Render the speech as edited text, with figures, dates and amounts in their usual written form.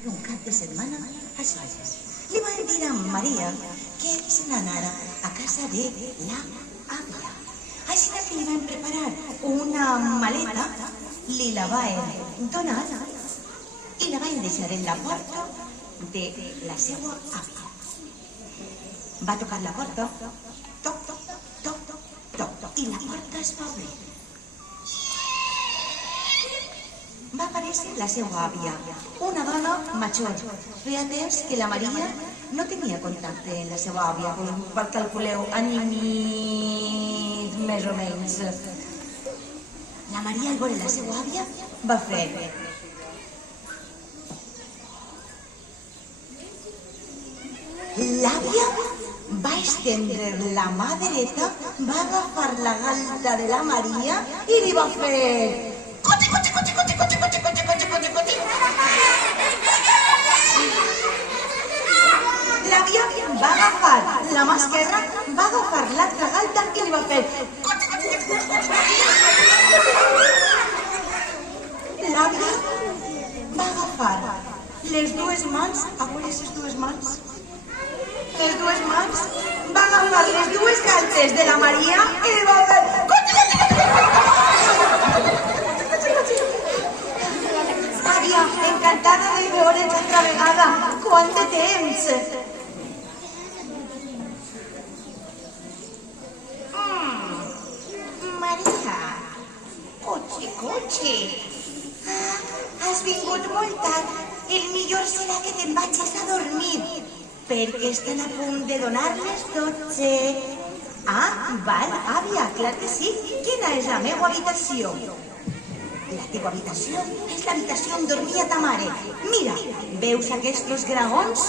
Un cap de setmana als Valles. Li van dir a Maria que se n'anara a casa de la àvia. Així que li van preparar una maleta, li la van donar i la van deixar en la porta de la seva àvia. Va tocar la porta, toc, toc, toc, toc, i la porta es va obrir. Va aparèixer la seva àvia, una dona major. Feia temps que la Maria no tenia contacte amb la seva àvia, calculeu, any i mig, més o menys. La Maria, al veure la seva àvia, va fer... L'àvia va estendre la mà dreta, va agafar la galta de la Maria i li va fer... Coti, coti, coti, coti, coti, coti, coti, coti, coti, coti. L'àvia va agafar la mà esquerra, va agafar l'altra galta i li va fer... Coti, coti, coti, coti. L'àvia va agafar les dues mans, a veure les dues mans? Les dues mans, va agafar les dues galtes de la Maria i li va fer... Coti, coti, coti, coti. Àvia, encantada de veure'ns altra vegada. Quant de temps! Maria, cotxe. Has vingut molt tard. El millor serà que te'n vagis a dormir, perquè estan a punt de donar les 12. Ah, val, àvia, clar que sí. Quina és la meva habitació? La teva habitació és l'habitació on dormia ta mare. Mira, veus aquests graons?